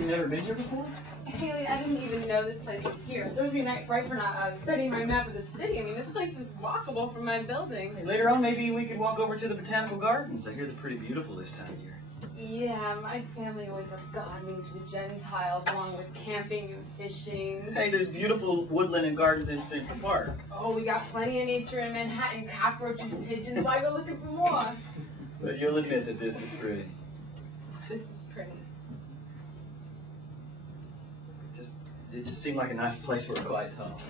You've never been here before? Haley, I didn't even know this place was here. Serves me right for not studying my map of the city. I mean, this place is walkable from my building. Hey, later on, maybe we could walk over to the botanical gardens. I hear they're pretty beautiful this time of year. Yeah, my family always loved gardening to the Gentiles, along with camping and fishing. Hey, there's beautiful woodland and gardens in Central Park. Oh, we got plenty of nature in Manhattan. Cockroaches, pigeons. Why go looking for more? But you'll admit that this is pretty. This is pretty. It just seemed like a nice place for a quiet talk.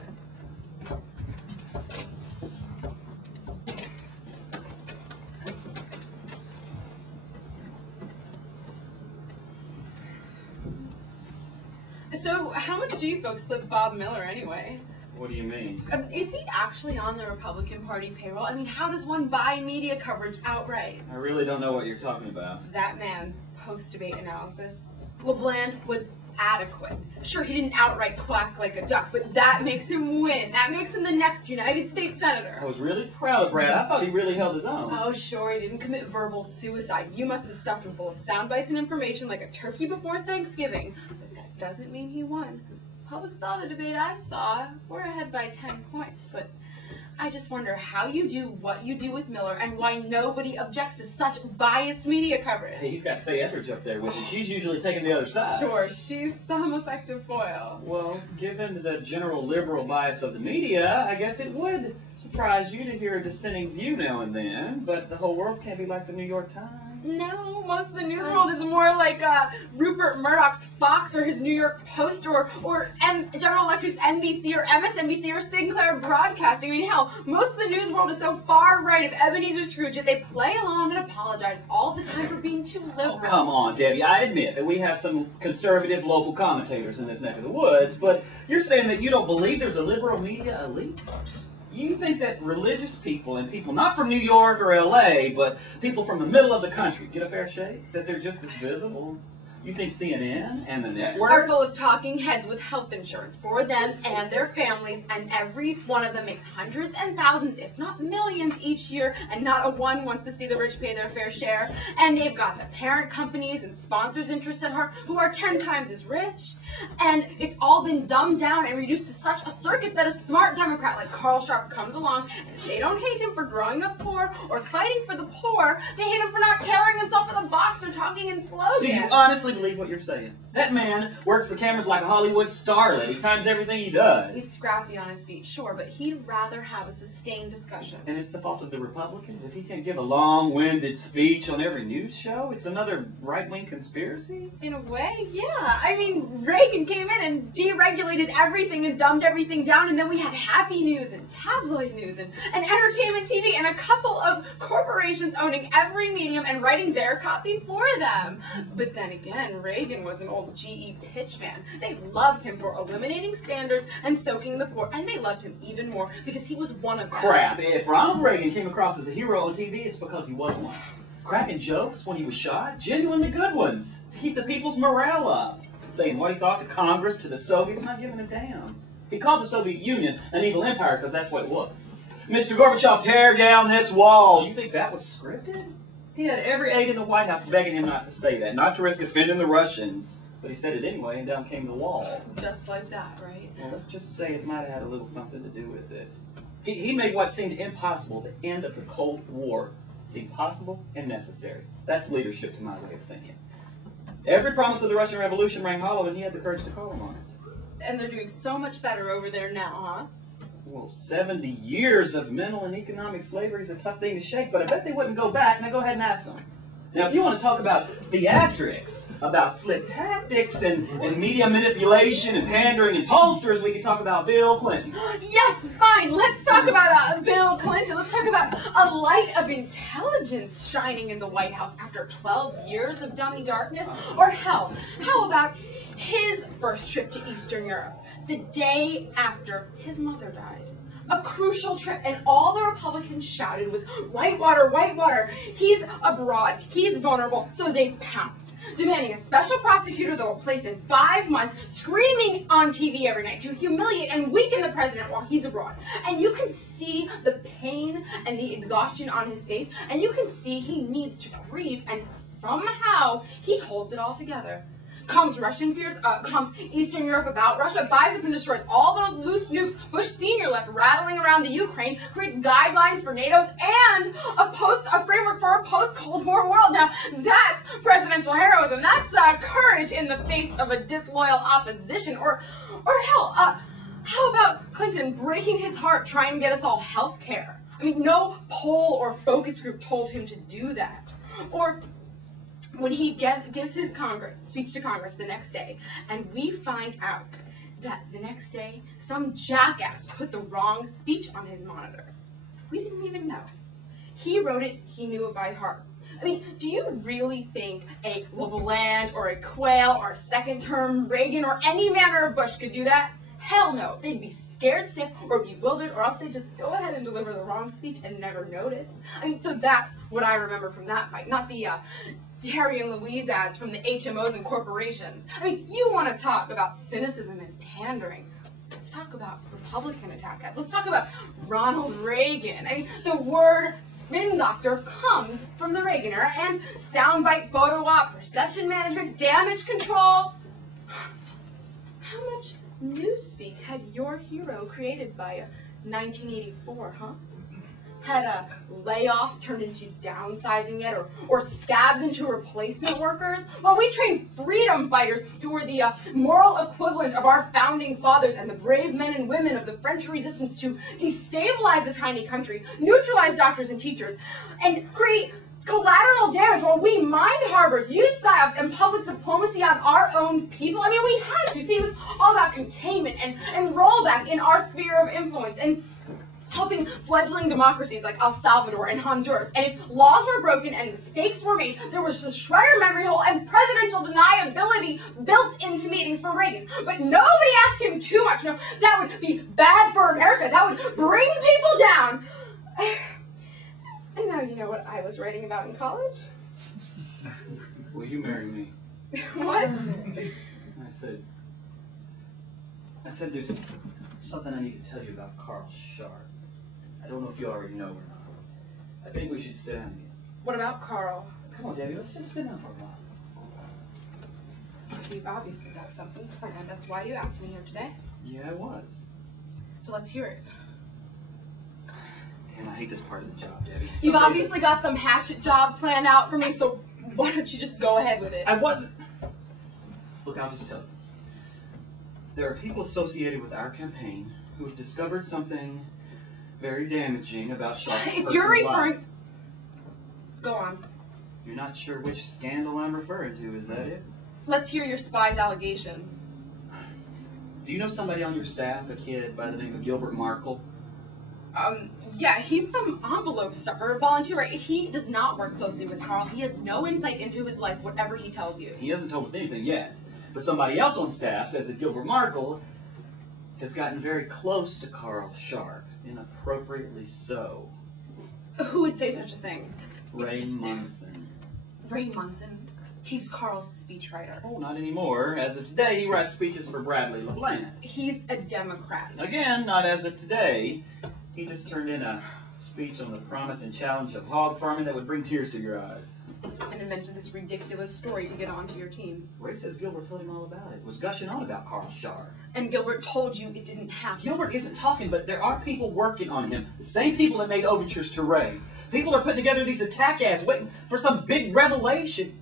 So, how much do you folks slip Bob Miller anyway? What do you mean? Is he actually on the Republican Party payroll? I mean, how does one buy media coverage outright? I really don't know what you're talking about. That man's post-debate analysis. LeBland was adequate. Sure, he didn't outright quack like a duck, but that makes him win. That makes him the next United States Senator. I was really proud of Brad. I thought he really held his own. Oh, sure, he didn't commit verbal suicide. You must have stuffed him full of sound bites and information like a turkey before Thanksgiving. But that doesn't mean he won. Public saw the debate I saw. We're ahead by 10 points, but I just wonder how you do what you do with Miller and why nobody objects to such biased media coverage. Hey, he's got Faye Etheridge up there with him. She's usually taking the other side. Sure, she's some effective foil. Well, given the general liberal bias of the media, I guess it would surprise you to hear a dissenting view now and then, but the whole world can't be like the New York Times. No, most of the news world is more like Rupert Murdoch's Fox or his New York Post or General Electric's NBC or MSNBC or Sinclair Broadcasting. I mean, hell, most of the news world is so far right of Ebenezer Scrooge that they play along and apologize all the time for being too liberal. Oh, come on, Debbie. I admit that we have some conservative local commentators in this neck of the woods, but you're saying that you don't believe there's a liberal media elite? You think that religious people and people not from New York or LA, but people from the middle of the country get a fair shake? That they're just as visible? You think CNN and the networks are full of talking heads with health insurance for them and their families, and every one of them makes hundreds and thousands, if not millions, each year, and not a one wants to see the rich pay their fair share. And they've got the parent companies and sponsors interested in her who are 10 times as rich. And it's all been dumbed down and reduced to such a circus that a smart Democrat like Carl Sharp comes along, and if they don't hate him for growing up poor or fighting for the poor, they hate him for not tailoring himself for the box or talking in slogans. Do you honestly believe what you're saying? That man works the cameras like a Hollywood starlet. He times everything he does. He's scrappy on his feet, sure, but he'd rather have a sustained discussion. And it's the fault of the Republicans? If he can't give a long-winded speech on every news show, it's another right-wing conspiracy? In a way, yeah. I mean, Reagan came in and deregulated everything and dumbed everything down, and then we had happy news and tabloid news and entertainment TV and a couple of corporations owning every medium and writing their copy for them. But then again, Reagan was an old GE pitchman. They loved him for eliminating standards and soaking the poor, and they loved him even more because he was one of them. Crap. If Ronald Reagan came across as a hero on TV, it's because he was one. Cracking jokes when he was shot, genuinely good ones, to keep the people's morale up. Saying what he thought to Congress, to the Soviets, not giving a damn. He called the Soviet Union an evil empire because that's what it was. Mr. Gorbachev, tear down this wall. You think that was scripted? He had every aide in the White House begging him not to say that, not to risk offending the Russians. But he said it anyway, and down came the wall. Just like that, right? Well, let's just say it might have had a little something to do with it. He made what seemed impossible, the end of the Cold War, seem possible and necessary. That's leadership to my way of thinking. Every promise of the Russian Revolution rang hollow, and he had the courage to call him on it. And they're doing so much better over there now, huh? Well, 70 years of mental and economic slavery is a tough thing to shake, but I bet they wouldn't go back. Now go ahead and ask them. Now, if you want to talk about theatrics, about slick tactics and media manipulation and pandering and pollsters, we could talk about Bill Clinton. Yes, fine. Let's talk about Bill Clinton. Let's talk about a light of intelligence shining in the White House after 12 years of dummy darkness. Or hell, how about his first trip to Eastern Europe, the day after his mother died? A crucial trip, and all the Republicans shouted was, Whitewater, Whitewater, he's abroad, he's vulnerable, so they pounce, demanding a special prosecutor that will place in 5 months, screaming on TV every night to humiliate and weaken the president while he's abroad. And you can see the pain and the exhaustion on his face, and you can see he needs to grieve, and somehow he holds it all together. calms Russian fears, calms Eastern Europe about Russia, buys up and destroys all those loose nukes Bush Sr. left rattling around the Ukraine, creates guidelines for NATO, and a framework for a post-Cold War world. Now, that's presidential heroism. That's courage in the face of a disloyal opposition. Or hell, how about Clinton breaking his heart trying to get us all health care? I mean, no poll or focus group told him to do that. Or when he gives his speech to Congress the next day, and we find out that the next day some jackass put the wrong speech on his monitor. We didn't even know. He wrote it, he knew it by heart. I mean, do you really think a LeBland or a Quayle or a second-term Reagan or any manner of Bush could do that? Hell no. They'd be scared stiff or bewildered, or else they'd just go ahead and deliver the wrong speech and never notice. I mean, so that's what I remember from that fight, not the Harry and Louise ads from the HMOs and corporations. I mean, you want to talk about cynicism and pandering. Let's talk about Republican attack ads. Let's talk about Ronald Reagan. I mean, the word spin doctor comes from the Reagan era, and soundbite photo op, perception management, damage control. How much newspeak had your hero created by 1984, huh? Had layoffs turned into downsizing yet, or stabs into replacement workers? Well, we trained freedom fighters who were the moral equivalent of our founding fathers and the brave men and women of the French resistance to destabilize a tiny country, neutralize doctors and teachers, and create collateral damage while we mined harbors, used psyops and public diplomacy on our own people. I mean, we had to. See, it was all about containment and rollback in our sphere of influence, and helping fledgling democracies like El Salvador and Honduras. And if laws were broken and mistakes were made, there was a shredder memory hole and presidential deniability built into meetings for Reagan. But nobody asked him too much. No, that would be bad for America. That would bring people down. And now you know what I was writing about in college. Will you marry me? What? I said there's something I need to tell you about Carl Sharp. I don't know if you already know or not. I think we should sit down again. What about Carl? Come on, Debbie, let's just sit down for a while. You've obviously got something. That's why you asked me here today. Yeah, I was. So let's hear it. Damn, I hate this part of the job, Debbie. You've obviously got some hatchet job planned out for me, so why don't you just go ahead with it? I wasn't. Look, I'll just tell you. There are people associated with our campaign who have discovered something very damaging about Sharp's personal If you're referring... life. Go on. You're not sure which scandal I'm referring to, is that it? Let's hear your spy's allegation. Do you know somebody on your staff, a kid by the name of Gilbert Markle? Yeah, he's some envelope stuffer, volunteer. He does not work closely with Carl. He has no insight into his life, whatever he tells you. He hasn't told us anything yet. But somebody else on staff says that Gilbert Markle has gotten very close to Carl Sharp, inappropriately so. Who would say such a thing? Ray Munson. Ray Munson? He's Carl's speechwriter. Oh, not anymore. As of today, he writes speeches for Bradley LeBland. He's a Democrat. Again, not as of today. He just turned in a speech on the promise and challenge of hog farming that would bring tears to your eyes. And invented this ridiculous story to get onto your team. Ray says Gilbert told him all about it. Was gushing on about Carl Sharp. And Gilbert told you it didn't happen. Gilbert isn't talking, but there are people working on him. The same people that made overtures to Ray. People are putting together these attack ads, waiting for some big revelation.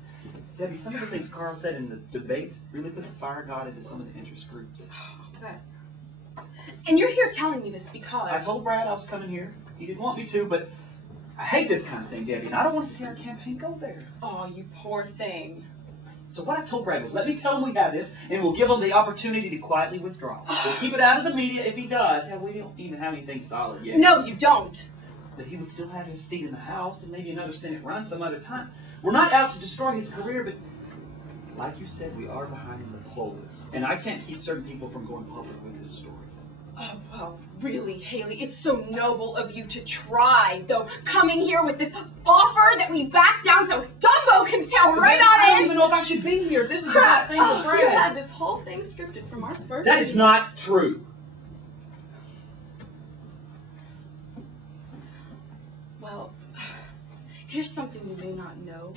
Debbie, some of the things Carl said in the debates really put the fire god into some of the interest groups. I'll bet. And you're here telling me this because... I told Brad I was coming here. He didn't want me to, but I hate this kind of thing, Debbie, and I don't want to see our campaign go there. Oh, you poor thing. So what I told Brad was, let me tell him we have this, and we'll give him the opportunity to quietly withdraw. We'll keep it out of the media if he does. Hell, we don't even have anything solid yet. No, you don't. But he would still have his seat in the House and maybe another Senate run some other time. We're not out to destroy his career, but like you said, we are behind in the polls. And I can't keep certain people from going public with this story. Oh, well, really, Haley, it's so noble of you to try, though, coming here with this offer that we back down so Dumbo can sail right on in. I don't even know if I should be here. This is the best thing with Brad. You had this whole thing scripted from our first... That is not true. Well, here's something you may not know,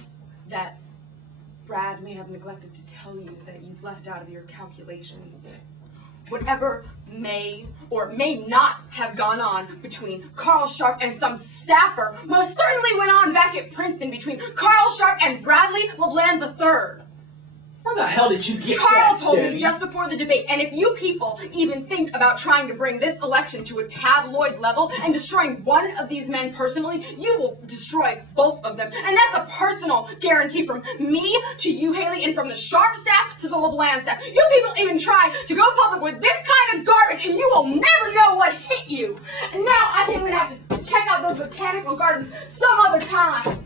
that Brad may have neglected to tell you that you've left out of your calculations. Whatever may or may not have gone on between Carl Sharp and some staffer most certainly went on back at Princeton between Carl Sharp and Bradley LeBland III. Where the hell did you get Carl that, told Debbie? me just before the debate, and if you people even think about trying to bring this election to a tabloid level and destroying one of these men personally, you will destroy both of them. And that's a personal guarantee from me to you, Haley, and from the Sharp staff to the LeBland staff. You people even try to go public with this kind of garbage, and you will never know what hit you. And now I think I'm going to have to check out those botanical gardens some other time.